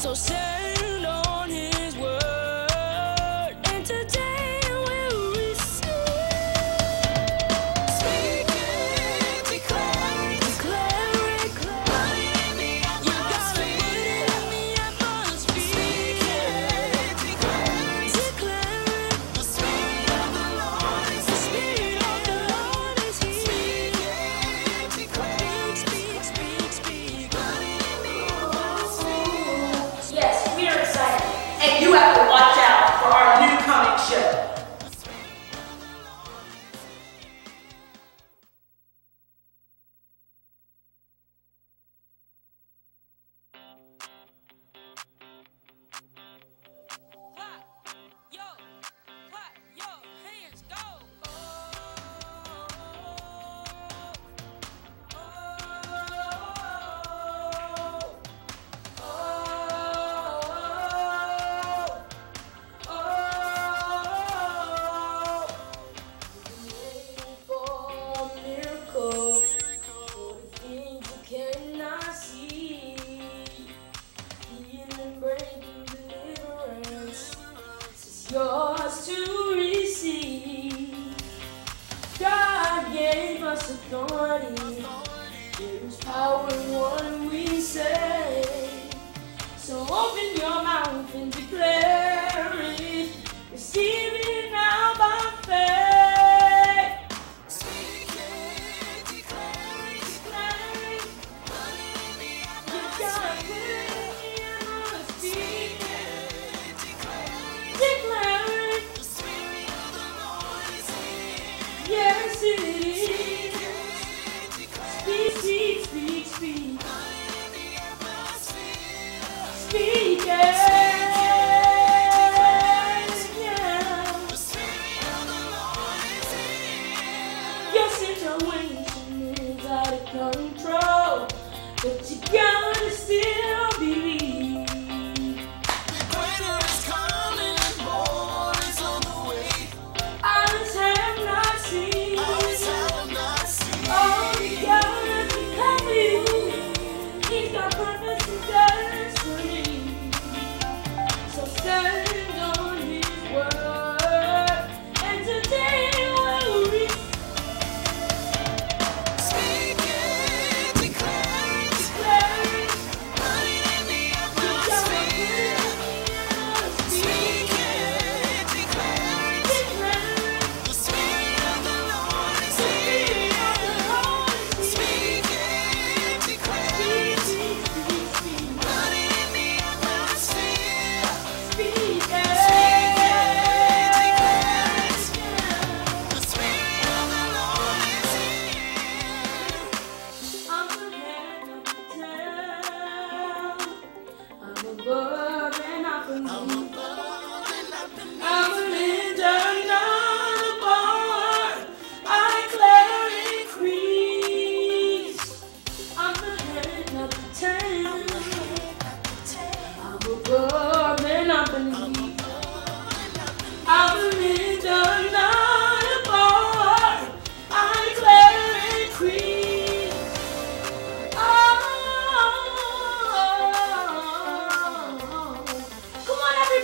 So stand on his word, and today we'll receive. Speak it, declare it, put it in the atmosphere. Speak it, declare it, the Spirit of the Lord is here. Speak it, declare it, speak, put it in the atmosphere. Yes, we are excited. And you have to watch out for our new coming show. Clap your hands, go. Yours to receive. God gave us authority. There is power in what we say. So open your mouth and declare it. Receive it now by faith. Speak it, declare it, put it in the atmosphere. Speak it, declare it, the Spirit of the Lord is here. Yes, it is. Speak, speak, put it in the atmosphere. Speak it, yeah. The Spirit of the Lord is here. Your situation is out of control, but you gotta still believe. Greater is coming, more is on the way. Eyes have not seen. Oh, God can cover you. He's got purpose and destiny. So stand on his word, and today we'll reach. Speak it, declare it, put it in the atmosphere. Speak it, declare it, the Spirit of the Lord is here. Speak it, declare it, put it in the atmosphere. Speak it, declare it, the Spirit of the Lord is here. I'm the head of the town. I'm above and not beneath. I'm a leader, not a born. I declare increase. I'm the head of the town. I'm above and not beneath. I'm a leader, not a born. I declare increase. Oh, come on, everybody.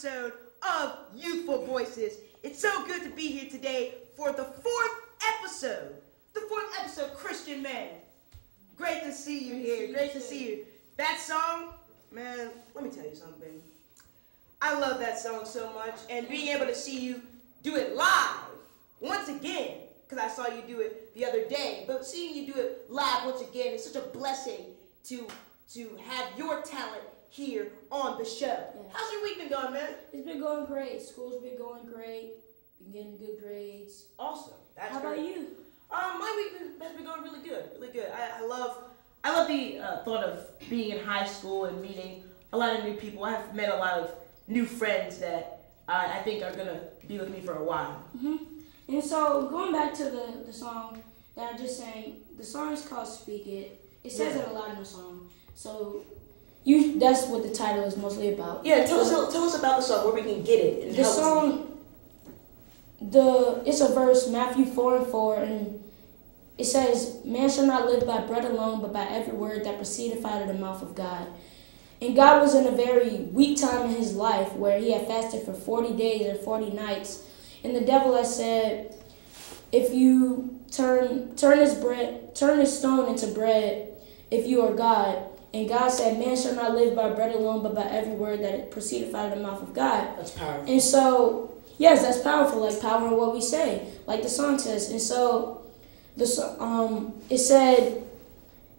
episode of Youthful Voices. It's so good to be here today for the fourth episode. Christian Man. Great to see you here. Great to see you. That song, man, let me tell you something. I love that song so much, and being able to see you do it live once again, because I saw you do it the other day, but seeing you do it live once again is such a blessing to have your talent here on the show. Yeah. How's your week been going, man? It's been going great. School's been going great. Been getting good grades. Awesome. That's How about great. you? My week has been going really good. Really good. I love the thought of being in high school and meeting a lot of new people. I've met a lot of new friends that I think are gonna be with me for a while. Mm-hmm. And so going back to the song that I just sang, the song is called "Speak It." It says it a lot in the song. So that's what the title is mostly about. Yeah, tell us about the song, where we can get it. And the song, it's a verse, Matthew 4:4, and it says, "Man shall not live by bread alone, but by every word that proceedeth out of the mouth of God." And God was in a very weak time in his life where he had fasted for 40 days and 40 nights. And the devil had said, if you turn this stone into bread, if you are God. And God said, man shall not live by bread alone, but by every word that proceedeth out of the mouth of God. That's powerful. And so, yes, that's powerful, like power in what we say, like the song says. And so, it said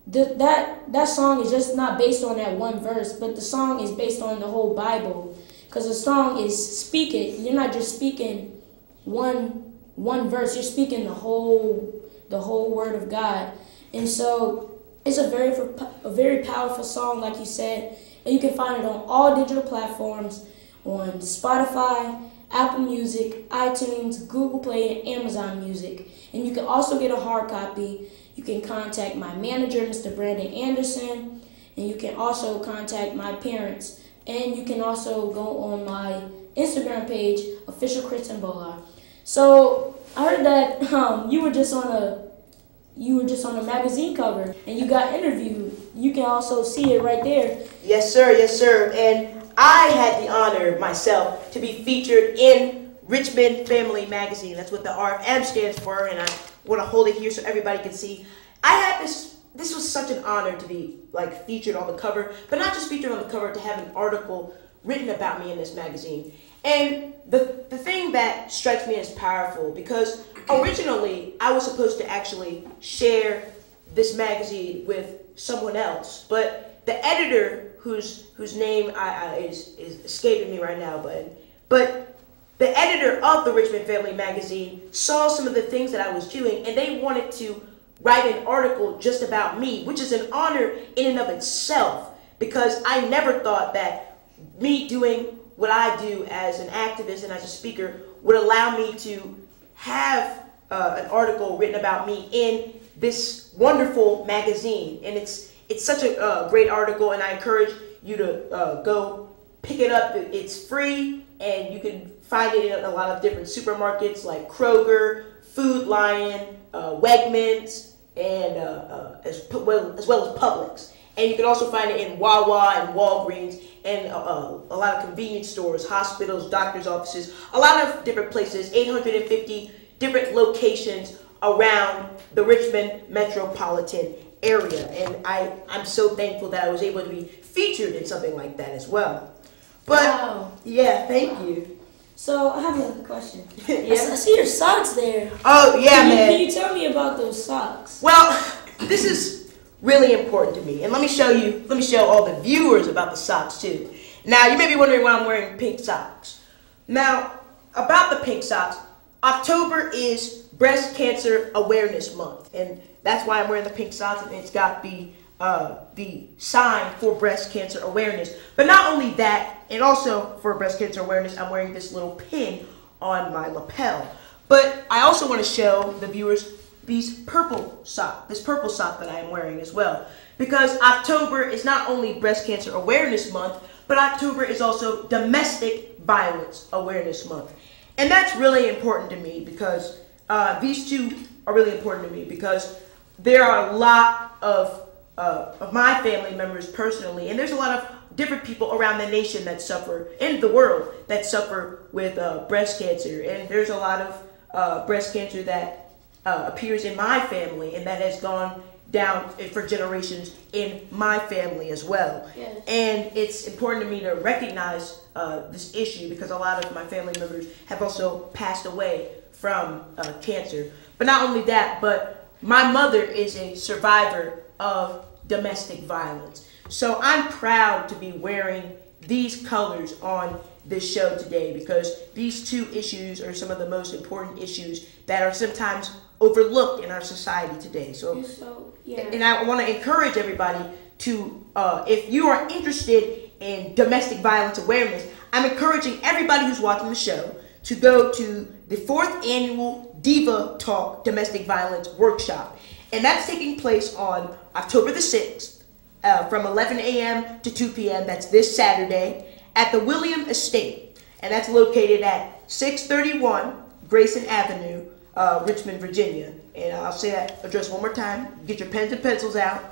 that song is just not based on that one verse, but the song is based on the whole Bible. Because the song is speak it. You're not just speaking one verse, you're speaking the whole word of God. And so it's a very powerful song, like you said, and you can find it on all digital platforms, on Spotify, Apple Music, iTunes, Google Play, and Amazon Music. And you can also get a hard copy. You can contact my manager, Mr. Brandon Anderson, and you can also contact my parents. And you can also go on my Instagram page, Official Christian Bolar. So I heard that you were just on a magazine cover and you got interviewed. You can also see it right there. Yes, sir. Yes, sir. And I had the honor myself to be featured in Richmond Family Magazine. That's what the RFM stands for, and I want to hold it here so everybody can see. I had this was such an honor to be featured on the cover, but not just featured on the cover, to have an article written about me in this magazine. And the thing that strikes me as powerful, because originally I was supposed to actually share this magazine with someone else, but the editor, whose name is escaping me right now, but the editor of the Richmond Family Magazine saw some of the things that I was doing, and they wanted to write an article just about me, which is an honor in and of itself, because I never thought that me doing what I do as an activist and as a speaker would allow me to have an article written about me in this wonderful magazine. And it's such a great article, and I encourage you to go pick it up. It's free, and you can find it in a lot of different supermarkets like Kroger, Food Lion, Wegmans, and as well as Publix. And you can also find it in Wawa and Walgreens and a lot of convenience stores, hospitals, doctors' offices, a lot of different places, 850 different locations around the Richmond metropolitan area. And I'm so thankful that I was able to be featured in something like that as well. But, wow. Yeah, thank you. So I have a question. Yeah? I see your socks there. Oh, yeah, man. Can you tell me about those socks? Well, this is really important to me. And let me show all the viewers about the socks too. Now, you may be wondering why I'm wearing pink socks. Now, about the pink socks, October is Breast Cancer Awareness Month. And that's why I'm wearing the pink socks, and it's got the sign for breast cancer awareness. But not only that, and also for breast cancer awareness, I'm wearing this little pin on my lapel. But I also want to show the viewers this purple sock that I am wearing as well. Because October is not only Breast Cancer Awareness Month, but October is also Domestic Violence Awareness Month. And that's really important to me because these two are really important to me because there are a lot of my family members personally, and there's a lot of different people around the nation that suffer, in the world, that suffer with breast cancer. And there's a lot of breast cancer that appears in my family, and that has gone down for generations in my family as well. Yes. And it's important to me to recognize this issue because a lot of my family members have also passed away from cancer. But not only that, but my mother is a survivor of domestic violence. So I'm proud to be wearing these colors on this show today because these two issues are some of the most important issues that are sometimes overlooked in our society today. So yeah. And I want to encourage everybody to, if you are interested in domestic violence awareness, I'm encouraging everybody who's watching the show to go to the 4th annual Diva Talk Domestic Violence Workshop. And that's taking place on October the 6th from 11 a.m. to 2 p.m. That's this Saturday at the William Estate. And that's located at 631 Grayson Avenue, Richmond, Virginia. And I'll say that address one more time. Get your pens and pencils out.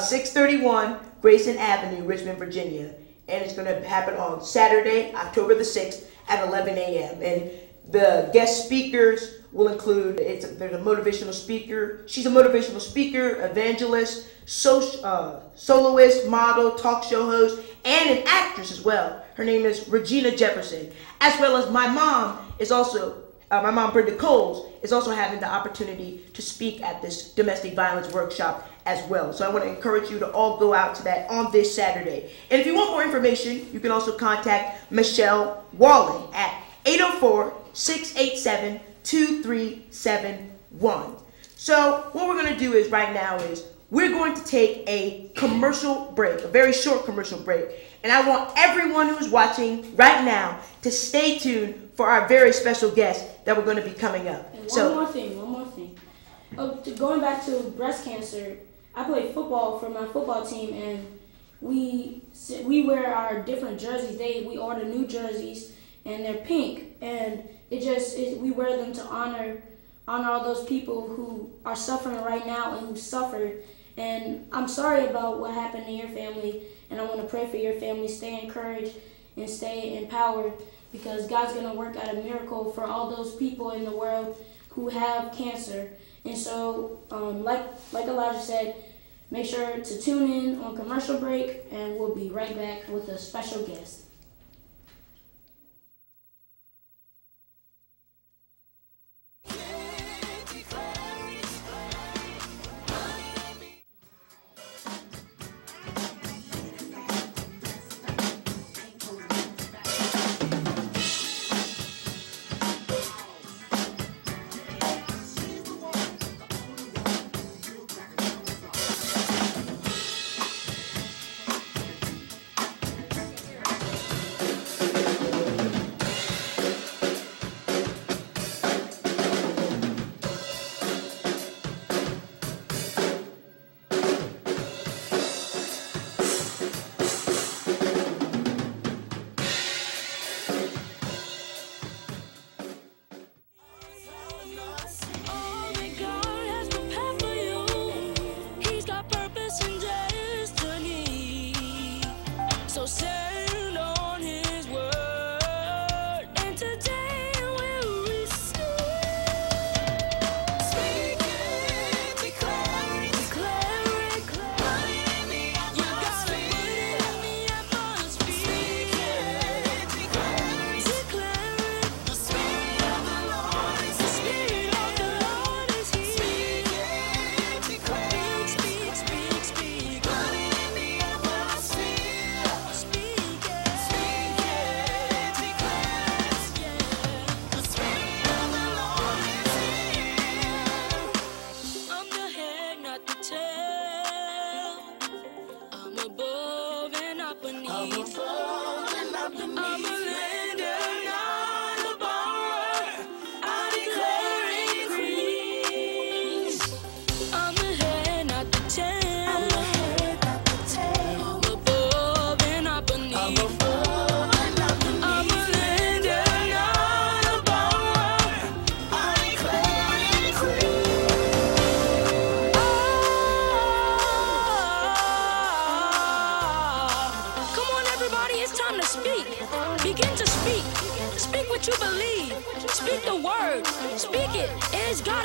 631 Grayson Avenue, Richmond, Virginia. And it's going to happen on Saturday, October the 6th at 11 a.m. And the guest speakers will include, there's a motivational speaker. She's a motivational speaker, evangelist, soloist, model, talk show host, and an actress as well. Her name is Regina Jefferson. As well as my mom is also, my mom Brenda Coles is also having the opportunity to speak at this domestic violence workshop as well. So I want to encourage you to all go out to that on this Saturday. And if you want more information, you can also contact Michelle Walling at 804-687-2371. So what we're going to do is right now is we're going to take a commercial break, a very short commercial break. And I want everyone who's watching right now to stay tuned for our very special guest that we're going to be coming up. And one more thing. Going back to breast cancer, I play football for my football team, and we wear our different jerseys. We order new jerseys, and they're pink, and we wear them to honor all those people who are suffering right now and who suffered. And I'm sorry about what happened to your family, and I want to pray for your family. Stay encouraged and stay empowered because God's going to work out a miracle for all those people in the world who have cancer. And so, like Elijah said, make sure to tune in on commercial break, and we'll be right back with a special guest.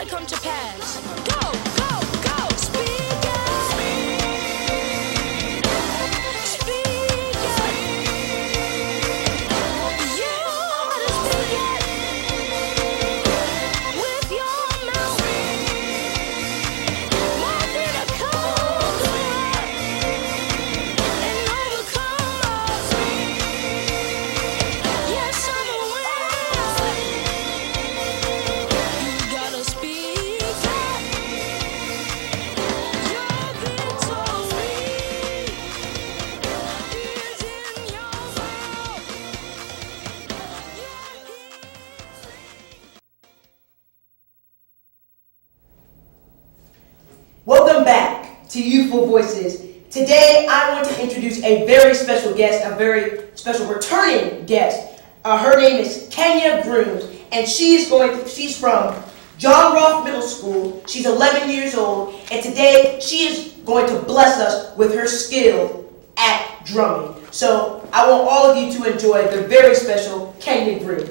gotta come to pass. Go, go, go, speak up. Speak up. You gotta speak it with your mouth. Want me to come through and overcome us. Yes, I'm aware. You gotta speak up. Your victory is in your mouth. Welcome back to Youthful Voices. Today, I want to introduce a very special guest, a very special returning guest. Her name is Kenya Grooms, and she's from John Roth Middle School. She's 11 years old, and today she is going to bless us with her skill at drumming. So I want all of you to enjoy the very special Kenya Grooms.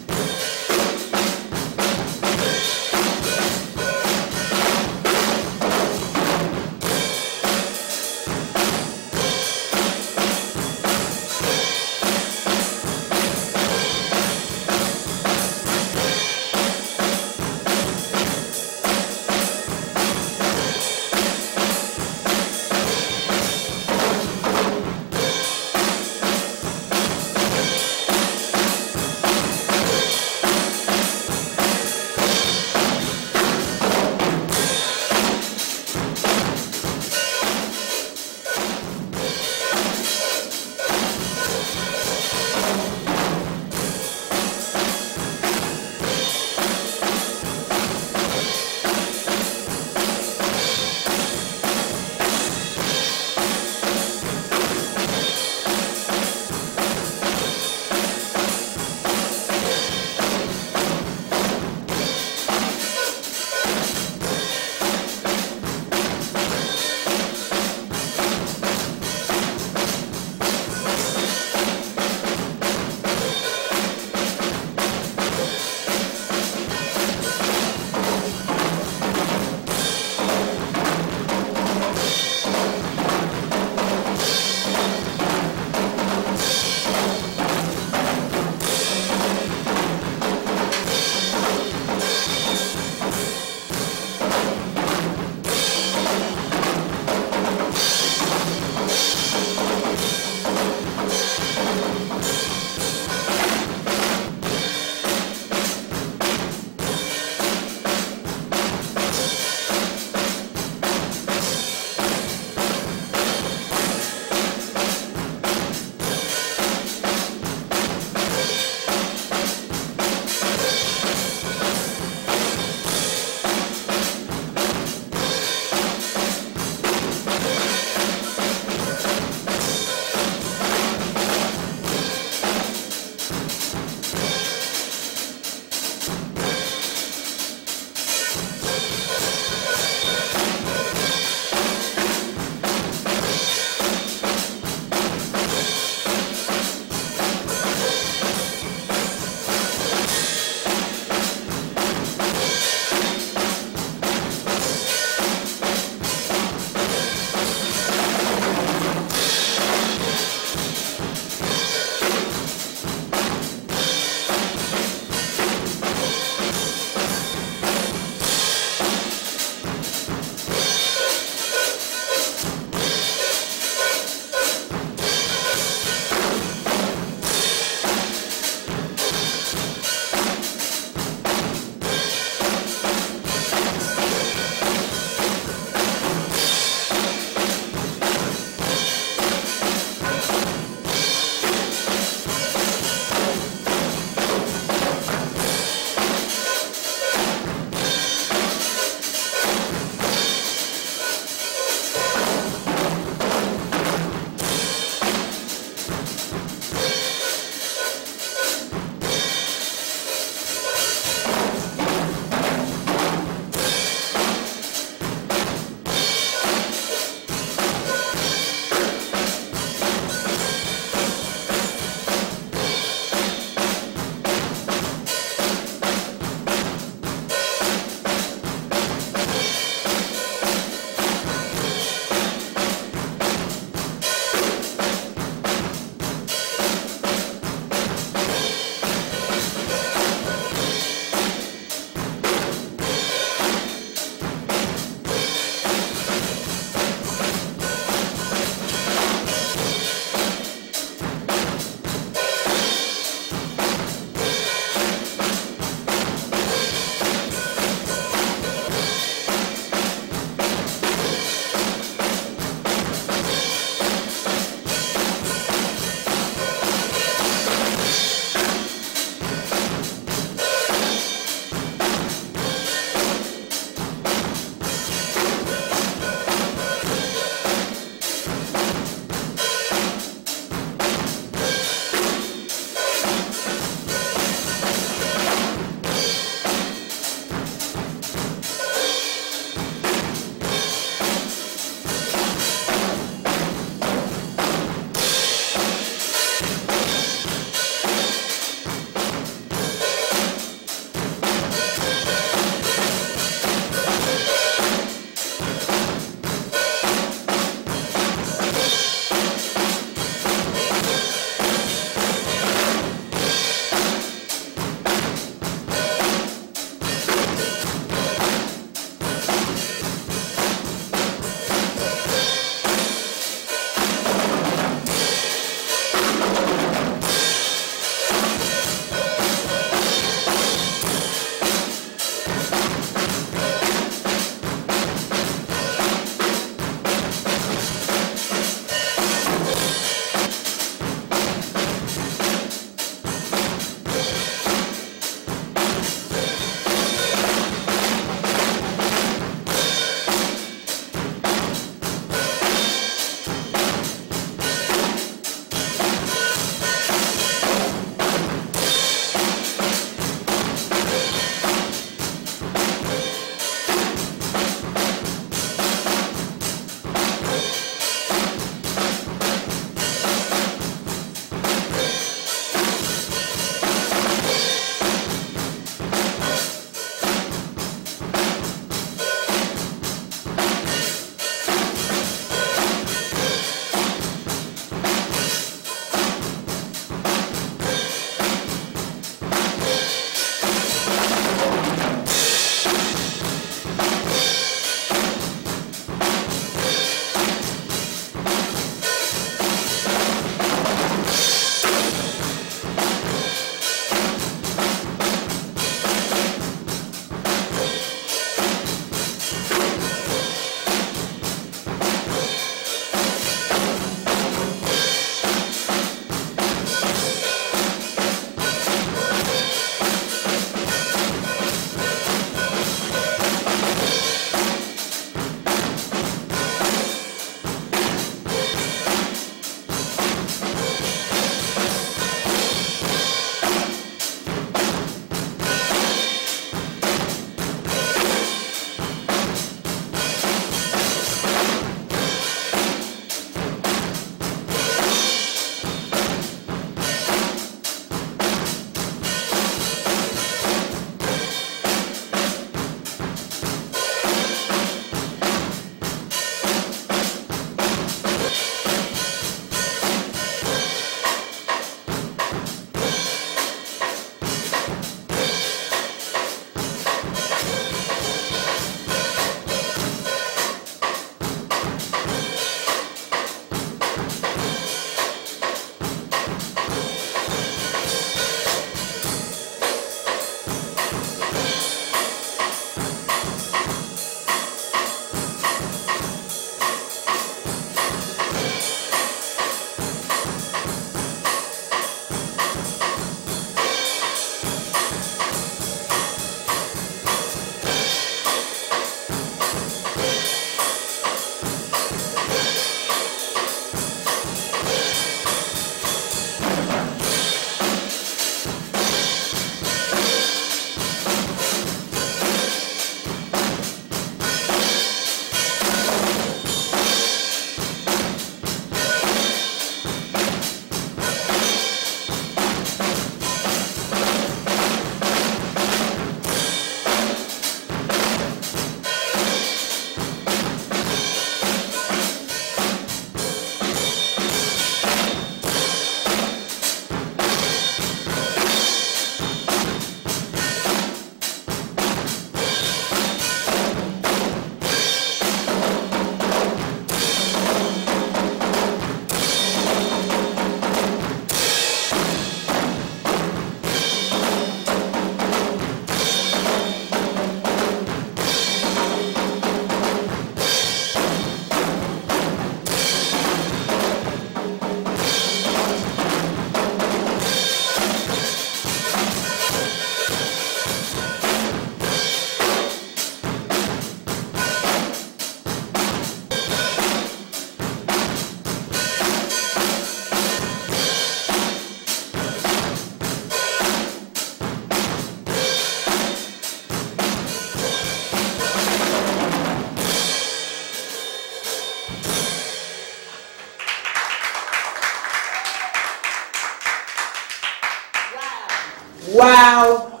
Wow.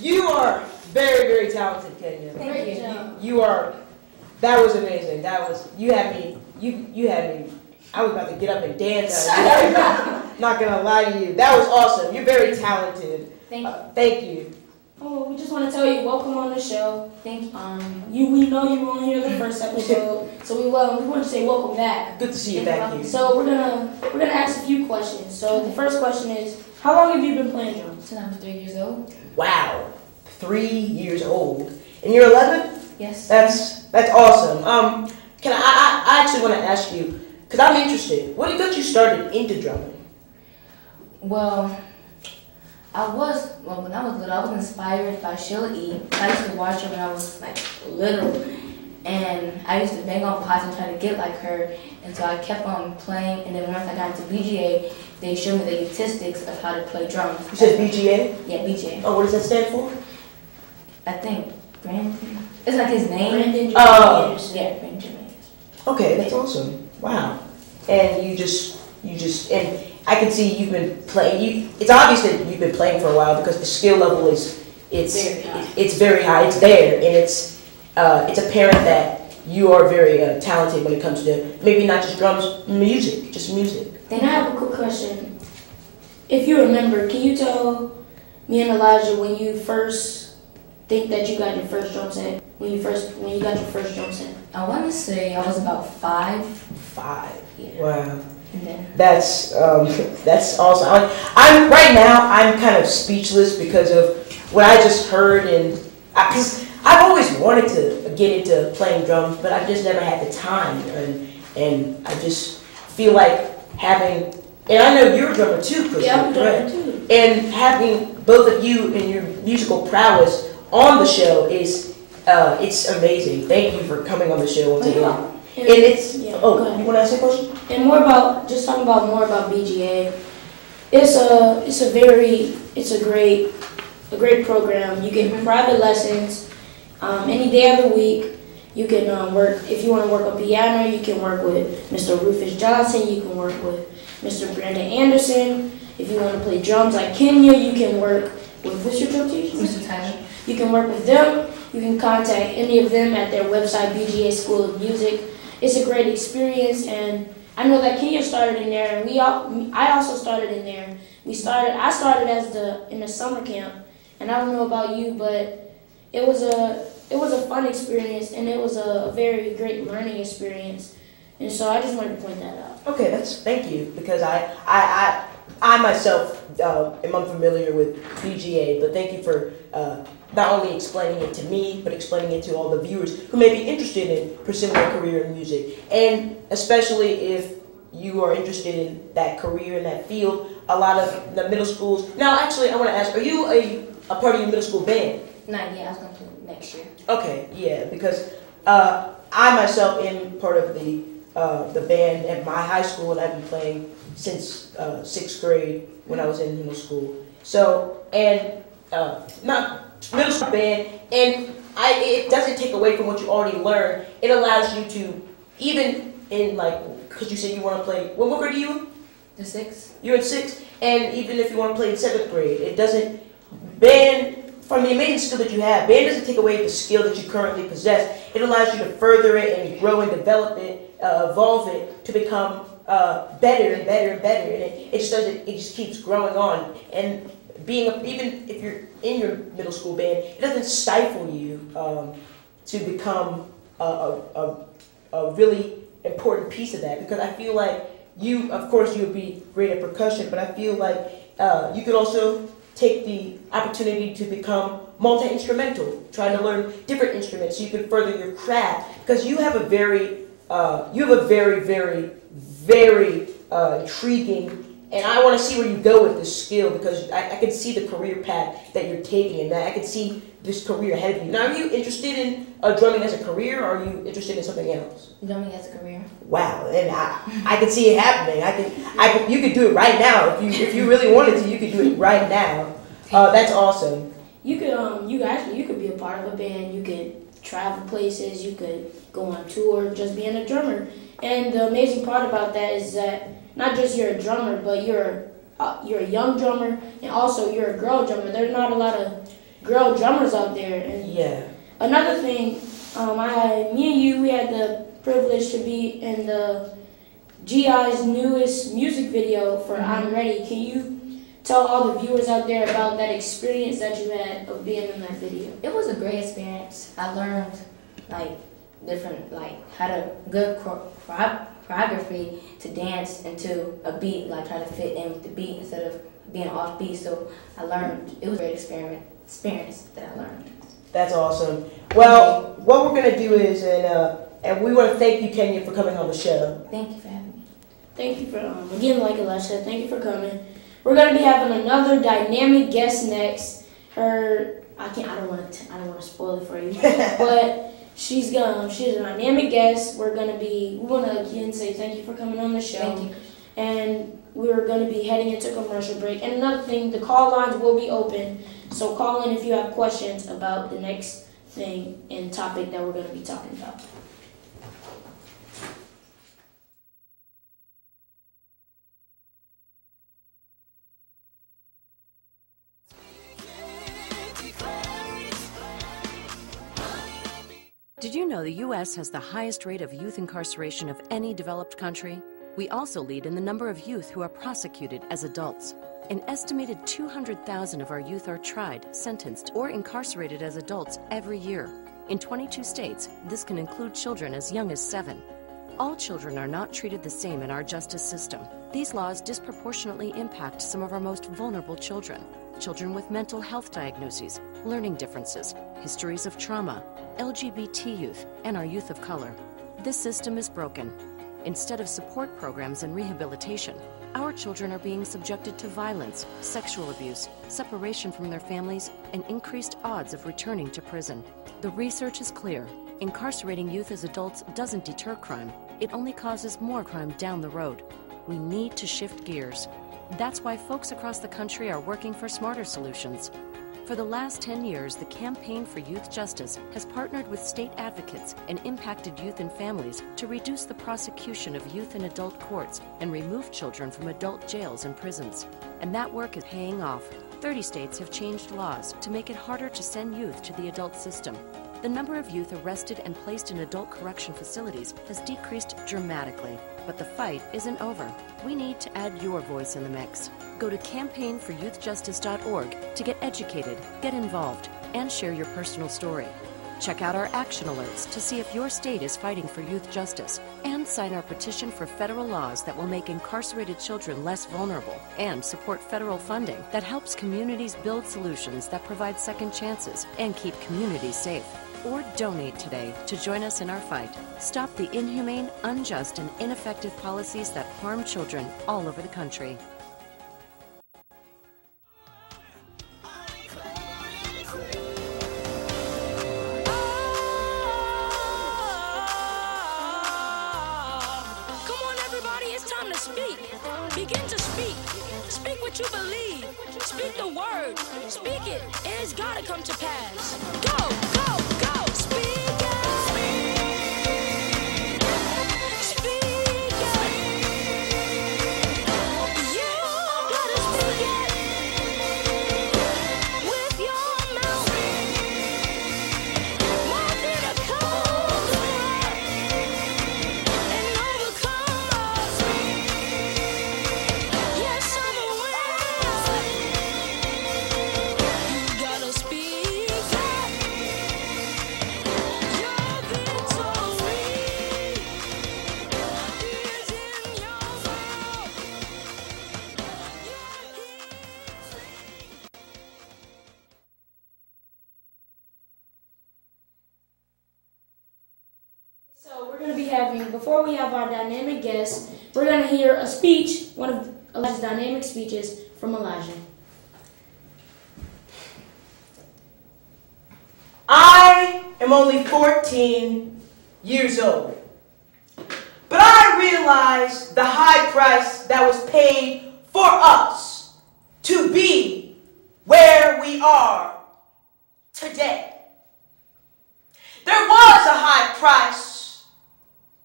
You are very, very talented, Kenya. Thank you. You are. That was amazing. You had me. I was about to get up and dance. Not gonna lie to you. That was awesome. You're very talented. Thank you. Thank you. Oh, we just want to tell you, welcome on the show. Thank you. We know you were on here the first episode, so we want to say welcome back. Good to see you back here. So we're gonna ask a few questions. So the first question is, how long have you been playing drums? Since I was 3 years old. Wow, 3 years old, and you're 11. Yes. That's awesome. Can I actually want to ask you, because I'm interested. What got you started into drumming? Well, when I was little, I was inspired by Sheila E. I used to watch her when I was like little, and I used to bang on pots and try to get like her, and so I kept on playing. And then once I got into BGA, they showed me the statistics of how to play drums. You said BGA? Yeah, BGA. Oh, what does that stand for? I think Brandon. It's like his name. Brandon. Oh. Yeah, Brandon. Okay, that's awesome. Wow. And you just, and I can see you've been playing. It's obvious that you've been playing for a while because the skill level it's Very high. It's very high. It's there, and it's apparent that you are very talented when it comes to maybe not just drums, just music. Then I have a quick question. If you remember, can you tell me and Elijah when you first think that you got your first drum set? When you got your first drum set? I want to say I was about 5. 5. Yeah. Wow. And then That's awesome. I'm right now. I'm kind of speechless because of what I just heard, and because I've always wanted to get into playing drums, but I've just never had the time, and I just feel like having. And I know you're a drummer too, Chris. Yeah, I'm a drummer too. And having both of you and your musical prowess on the show is it's amazing. Thank you for coming on the show once again. And it's yeah, you want to ask a question? And talking about more about BGA. It's a great program. You get private lessons any day of the week. You can work if you want to work on piano. You can work with Mr. Rufus Johnson. You can work with Mr. Brandon Anderson. If you want to play drums like Kenya, you can work with what's your drum teacher? Mr. Tyler. You can work with them. You can contact any of them at their website, BGA School of Music. It's a great experience, and I know that Kenya started in there, and I also started in there. I started in the summer camp, and I don't know about you, but it was a fun experience, and it was a very great learning experience, and so I just wanted to point that out. Okay, thank you, because I myself am unfamiliar with BGA, but thank you for not only explaining it to me, but explaining it to all the viewers who may be interested in pursuing a career in music. And especially if you are interested in that career, in that field, a lot of the middle schools. Now, actually, I want to ask, are you a part of your middle school band? Not yet. I was going to next year. Okay, yeah, because I myself am part of the band at my high school, and I've been playing since 6th grade when I was in middle school. So, and not middle school band, and it doesn't take away from what you already learned. It allows you to, even in because you said you want to play, what grade are you in? The 6th. You're in 6th, and even if you want to play in 7th grade, it doesn't, band, from the amazing skill that you have, band doesn't take away the skill that you currently possess. It allows you to further it and grow and develop it, evolve it to become better and better and better, and it just keeps growing on. And even if you're in your middle school band, it doesn't stifle you to become a really important piece of that, because I feel like of course you would be great at percussion, but I feel like you could also take the opportunity to become multi-instrumental, trying to learn different instruments so you can further your craft, because you have a very, very, very intriguing. And I want to see where you go with this skill, because I can see the career path that you're taking, and I can see this career ahead of you. Now, are you interested in drumming as a career, or are you interested in something else? Drumming as a career. Wow, and I can see it happening. You could do it right now if you really wanted to. You could do it right now. That's awesome. You could be a part of a band. You could travel places. You could go on tour, just being a drummer. And the amazing part about that is that not just you're a drummer, but you're you're a young drummer, and also you're a girl drummer. There's not a lot of girl drummers out there. And Yeah. another thing, me and you, we had the privilege to be in the GI's newest music video for I'm Ready. Can you tell all the viewers out there about that experience that you had of being in that video? It was a great experience. I learned how to good choreography to dance into a beat, try to fit in with the beat instead of being off beat. So I learned, it was a great experience that I learned. That's awesome. Well, what we're gonna do is, and we want to thank you, Kenya, for coming on the show. Thank you for having me. Thank you for again, like Elijah said, thank you for coming. We're gonna be having another dynamic guest next. I don't want to spoil it for you, but she's a dynamic guest. We want to again say thank you for coming on the show. Thank you. And we're going to be heading into commercial break. And another thing, the call lines will be open, so call in if you have questions about the next thing and topic that we're going to be talking about. Did you know the U.S. has the highest rate of youth incarceration of any developed country? We also lead in the number of youth who are prosecuted as adults. An estimated 200,000 of our youth are tried, sentenced, or incarcerated as adults every year. In 22 states, this can include children as young as 7. All children are not treated the same in our justice system. These laws disproportionately impact some of our most vulnerable children. Children with mental health diagnoses, learning differences, histories of trauma, LGBT youth, and our youth of color. This system is broken. Instead of support programs and rehabilitation, our children are being subjected to violence, sexual abuse, separation from their families, and increased odds of returning to prison. The research is clear. Incarcerating youth as adults doesn't deter crime. It only causes more crime down the road. We need to shift gears. That's why folks across the country are working for smarter solutions. For the last 10 years, the Campaign for Youth Justice has partnered with state advocates and impacted youth and families to reduce the prosecution of youth in adult courts and remove children from adult jails and prisons. And that work is paying off. 30 states have changed laws to make it harder to send youth to the adult system. The number of youth arrested and placed in adult correction facilities has decreased dramatically. But the fight isn't over. We need to add your voice in the mix. Go to campaignforyouthjustice.org to get educated, get involved, and share your personal story. Check out our action alerts to see if your state is fighting for youth justice, and sign our petition for federal laws that will make incarcerated children less vulnerable and support federal funding that helps communities build solutions that provide second chances and keep communities safe. Or donate today to join us in our fight. Stop the inhumane, unjust, and ineffective policies that harm children all over the country. Come on, everybody, it's time to speak. Begin to speak. Speak what you believe. Speak the word. Speak it. It's gotta come to pass. Go, go, go. Speak it. Speak it. You gotta speak it with your mouth. Want it to come and overcome us. Yes, I'm a winner. You gotta speak it. Your victory is in your mouth. So we're going to be having, before we have our dynamic guest, we're going to hear a speech, one of Elijah's dynamic speeches from Elijah. I am only 14 years old, but I realize the high price that was paid for us to be where we are today. There was a high price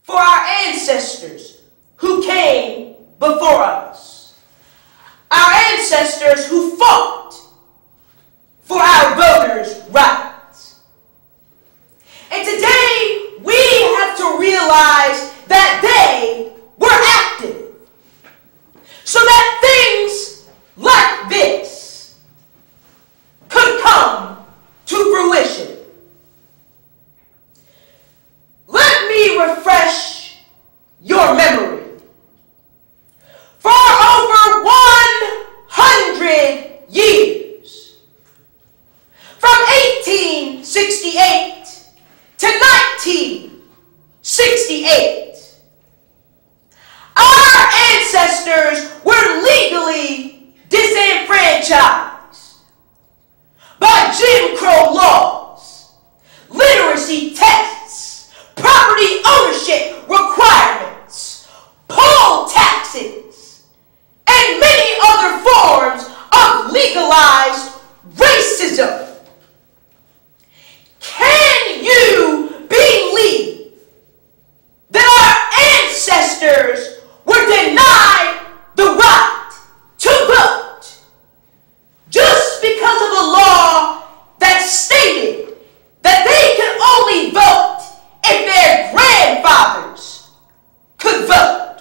for our ancestors who came before us. Our 1868, our ancestors were legally disenfranchised by Jim Crow laws, literacy tests, property ownership requirements, poll taxes, and many other forms of legalized racism. Can you believe that our ancestors were denied the right to vote just because of a law that stated that they could only vote if their grandfathers could vote?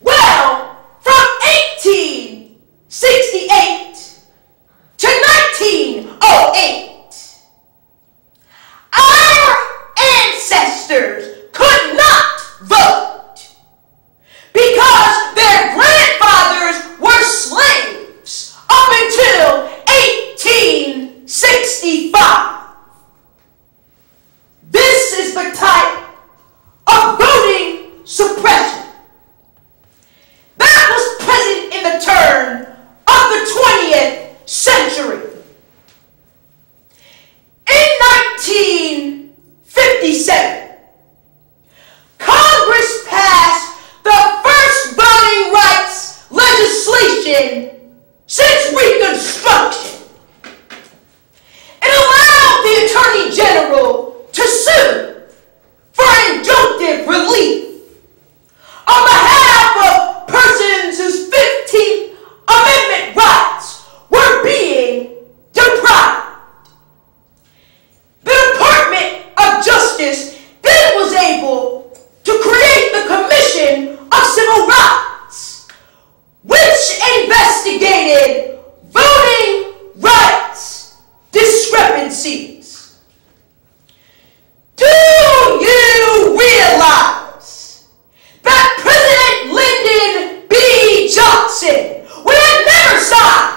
Well, from 1868 to 1908, our ancestors could not vote because their grandfathers were slaves up until 1865. This is the type of voting suppression that was present in the turn of the 20th century. In 1957, Congress passed the first voting rights legislation since Reconstruction. It allowed the Attorney General to sue for injunctive relief on behalf of persons whose 15th Amendment rights were being deprived. The Department of Justice then was able to create the Commission of Civil Rights, which investigated voting rights discrepancies. Do you realize that President Lyndon B. Johnson would have never signed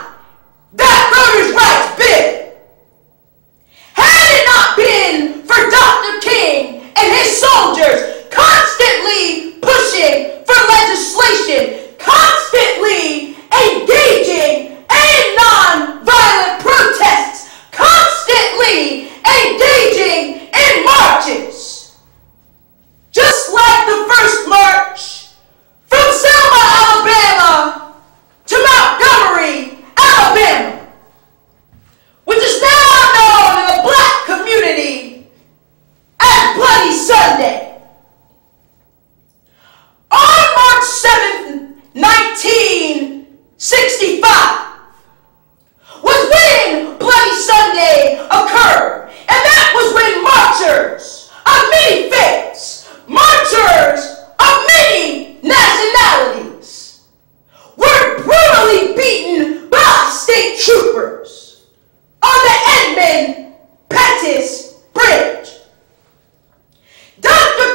that voters' rights bill had it not been for Dr. King and his soldiers constantly pushing for legislation, constantly engaging in non-violent protests, constantly engaging in marches? Just like the first march from Selma, Alabama to Montgomery, Alabama, which is now known in the black community as Bloody Sunday. On March 7th, 1965, was when Bloody Sunday occurred, and that was when marchers of many faiths, marchers of many nationalities, were brutally beaten by state troopers on the Edmund Pettus Bridge. Dr.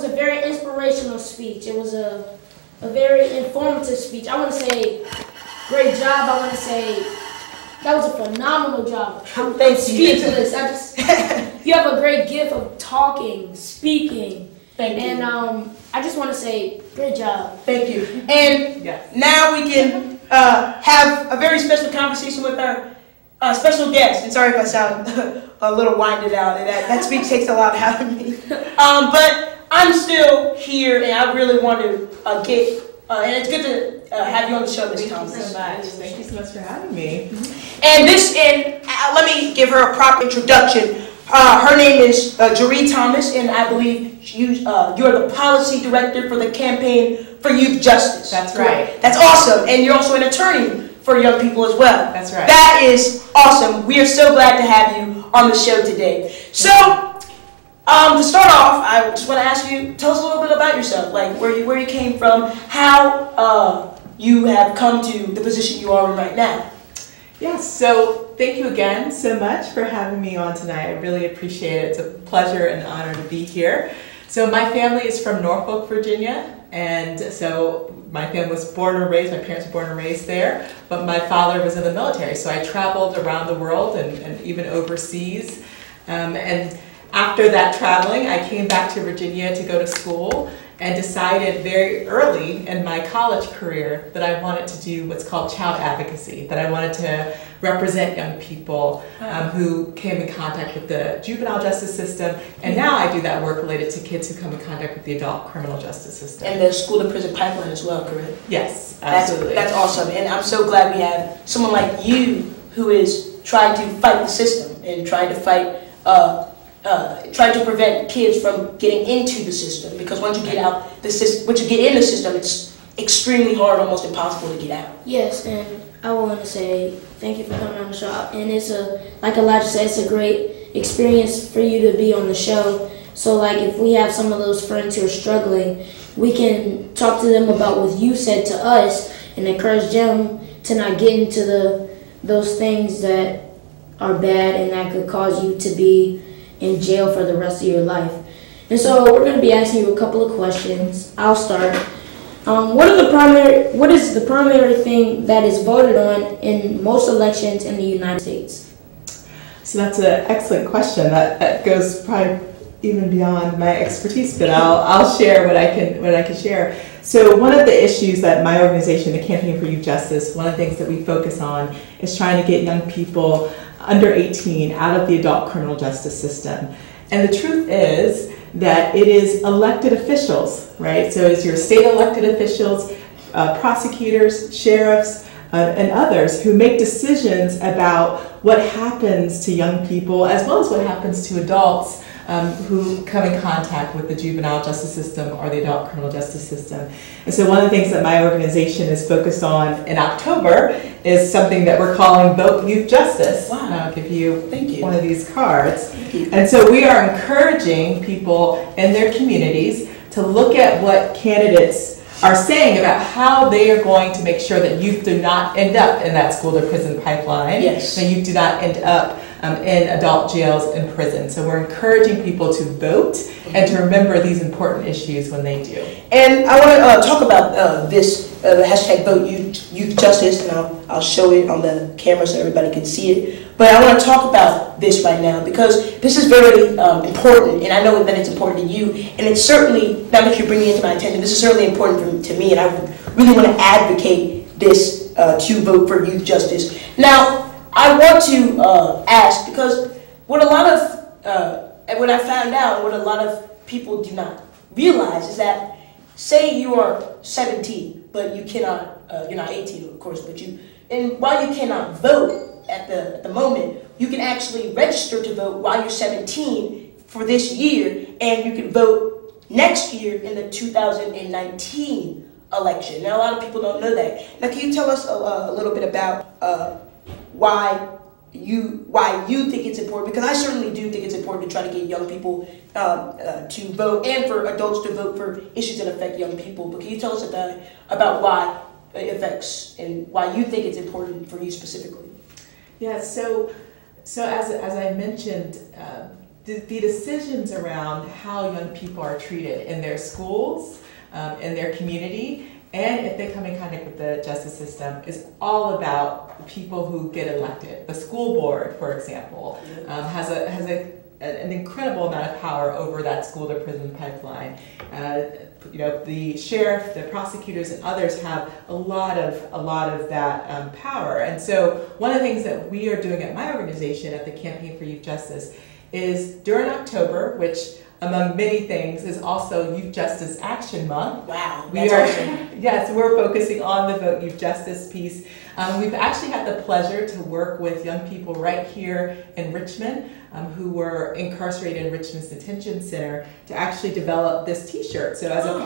was a very inspirational speech. It was a very informative speech. I want to say great job. I want to say that was a phenomenal job. I'm speechless. You have a great gift of talking, speaking. Thank you. And I just want to say great job. Thank you. And now we can have a very special conversation with our special guest. And sorry if I sound a little winded out. That speech takes a lot out of me. But I'm still here, and I really want to get. And it's good to have you on the show, Ms. Thomas. Thank you so much. Thank you so much for having me. And let me give her a proper introduction. Her name is Jeree Thomas, and I believe you're the policy director for the Campaign for Youth Justice. That's right. That's awesome. And you're also an attorney for young people as well. That's right. That is awesome. We are so glad to have you on the show today. So, to start off, I just want to ask you, tell us a little bit about yourself, like where you came from, how you have come to the position you are in right now. Yes, so thank you again so much for having me on tonight. I really appreciate it. It's a pleasure and honor to be here. So my family is from Norfolk, Virginia, and so my family was born and raised, my parents were born and raised there, but my father was in the military, so I traveled around the world and even overseas. And after that traveling, I came back to Virginia to go to school and decided very early in my college career that I wanted to do what's called child advocacy, that I wanted to represent young people who came in contact with the juvenile justice system, and now I do that work related to kids who come in contact with the adult criminal justice system. And the school to prison pipeline as well, correct? Yes, absolutely. That's awesome, and I'm so glad we have someone like you who is trying to fight the system and trying to fight trying to prevent kids from getting into the system, because once you get out the system, once you get in the system, it's extremely hard, almost impossible to get out. Yes, and I want to say thank you for coming on the show. And it's like Elijah said, it's a great experience for you to be on the show. So like if we have some of those friends who are struggling, we can talk to them about what you said to us and encourage them to not get into those things that are bad and that could cause you to be in jail for the rest of your life. And so we're going to be asking you a couple of questions. I'll start. What is the primary thing that is voted on in most elections in the United States? So that's an excellent question. That goes probably even beyond my expertise, but I'll share what I can share. So one of the issues that my organization, the Campaign for Youth Justice, one of the things that we focus on is trying to get young people under 18 out of the adult criminal justice system. And the truth is that it is elected officials, right? So it's your state elected officials, prosecutors, sheriffs, and others who make decisions about what happens to young people as well as what happens to adults who come in contact with the juvenile justice system or the adult criminal justice system. And so one of the things that my organization is focused on in October is something that we're calling Vote Youth Justice. Wow. And I'll give you Thank one of these cards. Thank you. And so we are encouraging people in their communities to look at what candidates are saying about how they are going to make sure that youth do not end up in that school to prison pipeline. Yes. That youth do not end up in adult jails and prison. So we're encouraging people to vote and to remember these important issues when they do. And I want to talk about this hashtag Vote Youth Justice, and I'll show it on the camera so everybody can see it. But I want to talk about this right now because this is very important, and I know that it's important to you. And it's certainly, now that you're bringing it to my attention, this is certainly important to me, and I really want to advocate this to vote for youth justice. Now, I want to ask, because what I found out, what a lot of people do not realize is that, say you are 17, but you cannot, you're not 18, of course, but and while you cannot vote at the moment, you can actually register to vote while you're 17 for this year, and you can vote next year in the 2019 election. Now, a lot of people don't know that. Now, can you tell us a little bit about why you think it's important? Because I certainly do think it's important to try to get young people to vote and for adults to vote for issues that affect young people. But can you tell us about why it affects and why you think it's important for you specifically? Yeah, so as I mentioned, the decisions around how young people are treated in their schools, in their community, and if they come in contact with the justice system is all about the people who get elected. The school board, for example, has an incredible amount of power over that school to prison pipeline. You know, the sheriff, the prosecutors, and others have a lot of that power. And so one of the things that we are doing at my organization, at the Campaign for Youth Justice, is during October, which among many things is also Youth Justice Action Month. Wow, that's awesome. Yes, we're focusing on the Vote Youth Justice piece. We've actually had the pleasure to work with young people right here in Richmond who were incarcerated in Richmond's Detention Center to actually develop this T-shirt. So as a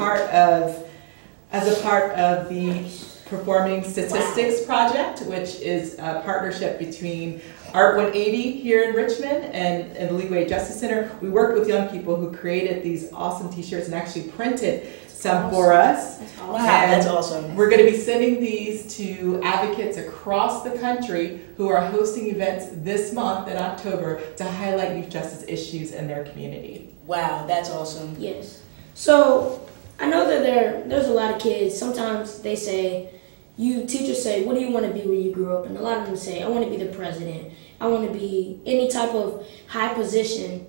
part of the Performing Statistics Project, which is a partnership between Art 180 here in Richmond and the Leeway Justice Center, we worked with young people who created these awesome T-shirts and actually printed some for us. Wow, that's awesome. We're going to be sending these to advocates across the country who are hosting events this month in October to highlight youth justice issues in their community. Wow, that's awesome. Yes. So I know that there's a lot of kids. Sometimes they say, teachers say, what do you want to be when you grow up? And a lot of them say, I want to be the president. I want to be any type of high position.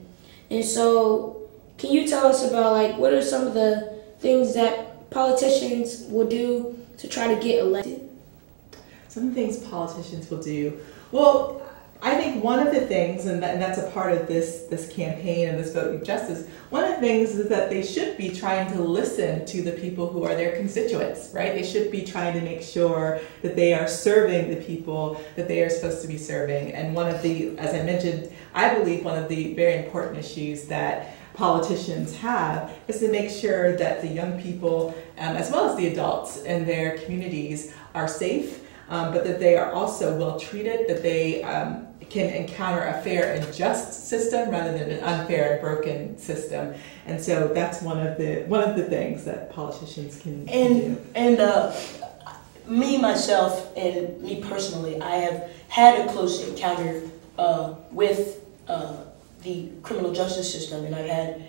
And so can you tell us about, like, what are some of the things that politicians will do to try to get elected? Some of the things politicians will do. Well, I think one of the things, and that's a part of this campaign and this Vote Youth Justice, one of the things is that they should be trying to listen to the people who are their constituents, right? They should be trying to make sure that they are serving the people that they are supposed to be serving. And one of the, as I mentioned, I believe one of the very important issues that politicians have is to make sure that the young people, as well as the adults in their communities, are safe, but that they are also well treated, that they can encounter a fair and just system rather than an unfair and broken system. And so that's one of the things that politicians can do. And me, myself, and me personally, I have had a close encounter with the criminal justice system, and I've had,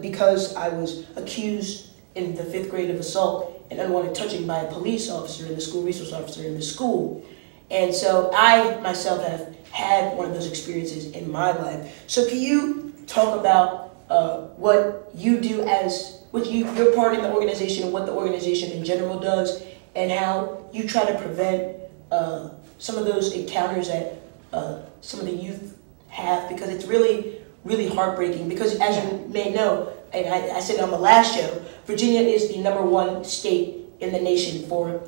because I was accused in the 5th grade of assault and unwanted touching by a police officer and the school resource officer in the school. And so I myself have had one of those experiences in my life. So can you talk about what you do your part in the organization and what the organization in general does, and how you try to prevent some of those encounters that some of the youth have, because it's really, really heartbreaking. Because as you may know, and I said on the last show, Virginia is the #1 state in the nation for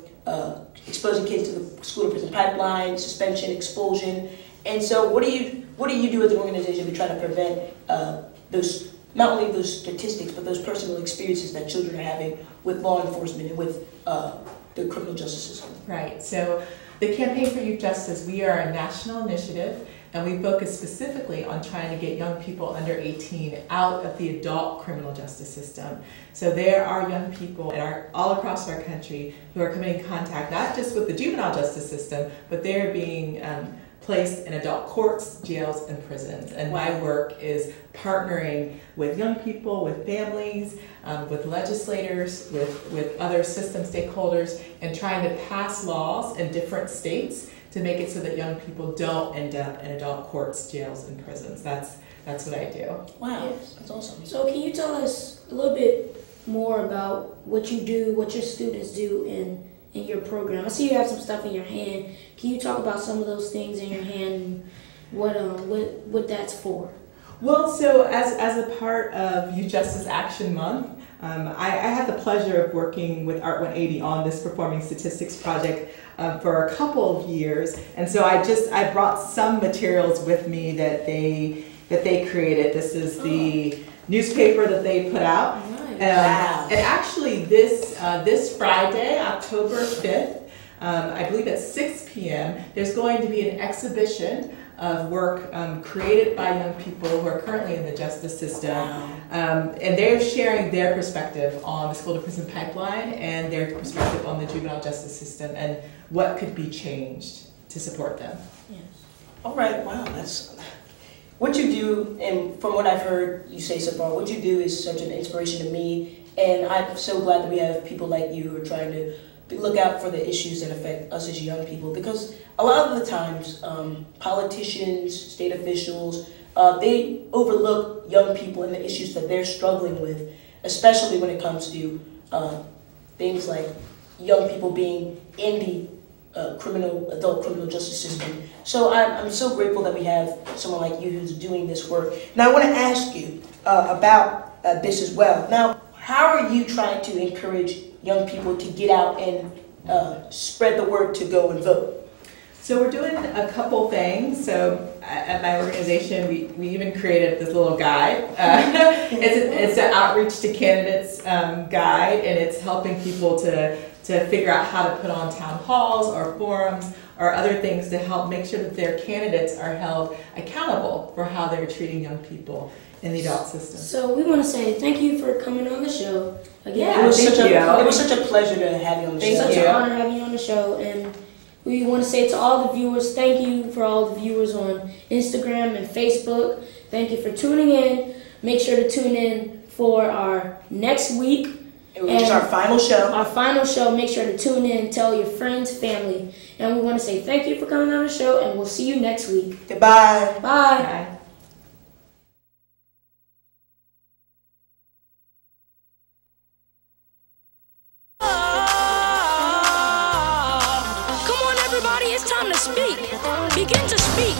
exposing kids to the school to prison pipeline, suspension, expulsion. And so what do you do as an organization to try to prevent those, not only those statistics, but those personal experiences that children are having with law enforcement and with the criminal justice system? Right. So the Campaign for Youth Justice, we are a national initiative, and we focus specifically on trying to get young people under 18 out of the adult criminal justice system. So there are young people all across our country who are coming in contact not just with the juvenile justice system, but they're being placed in adult courts, jails, and prisons. And my work is partnering with young people, with families, with legislators, with other system stakeholders, and trying to pass laws in different states to make it so that young people don't end up in adult courts, jails, and prisons. That's what I do. Wow, Yes. that's awesome. So can you tell us a little bit more about what you do, what your students do in your program? I see you have some stuff in your hand. Can you talk about some of those things in your hand and what that's for? Well, so as a part of Youth Justice Action Month, I had the pleasure of working with Art 180 on this Performing Statistics project for a couple of years, and so I brought some materials with me that they created. This is the newspaper that they put out. Wow. And actually this Friday, October 5th, I believe at 6 p.m., there's going to be an exhibition of work created by young people who are currently in the justice system. Wow. And they're sharing their perspective on the school to prison pipeline and their perspective on the juvenile justice system and what could be changed to support them. Yes. All right, wow, what you do, and from what I've heard you say so far, what you do is such an inspiration to me, and I'm so glad that we have people like you who are trying to look out for the issues that affect us as young people, because a lot of the times politicians, state officials, they overlook young people and the issues that they're struggling with, especially when it comes to things like young people being in the adult criminal justice system. So I'm so grateful that we have someone like you who's doing this work. Now I want to ask you about this as well. Now, how are you trying to encourage young people to get out and spread the word to go and vote? So we're doing a couple things. So at my organization, we even created this little guide. It's an outreach to candidates guide, and it's helping people to figure out how to put on town halls or forums or other things to help make sure that their candidates are held accountable for how they're treating young people in the adult system. So we want to say thank you for coming on the show. Again, Yeah, it was thank such a pleasure to have you on the show. It's such an honor having you on the show, and we want to say to all the viewers, thank you for all the viewers on Instagram and Facebook. Thank you for tuning in. Make sure to tune in for our next week. Which is our final show. Our final show. Make sure to tune in, tell your friends, family. And we want to say thank you for coming on the show, and we'll see you next week. Goodbye. Bye. Bye. It's time to speak. Begin to speak.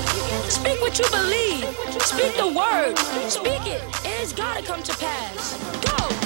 Speak what you believe. Speak the word. Speak it. It's gotta come to pass. Go.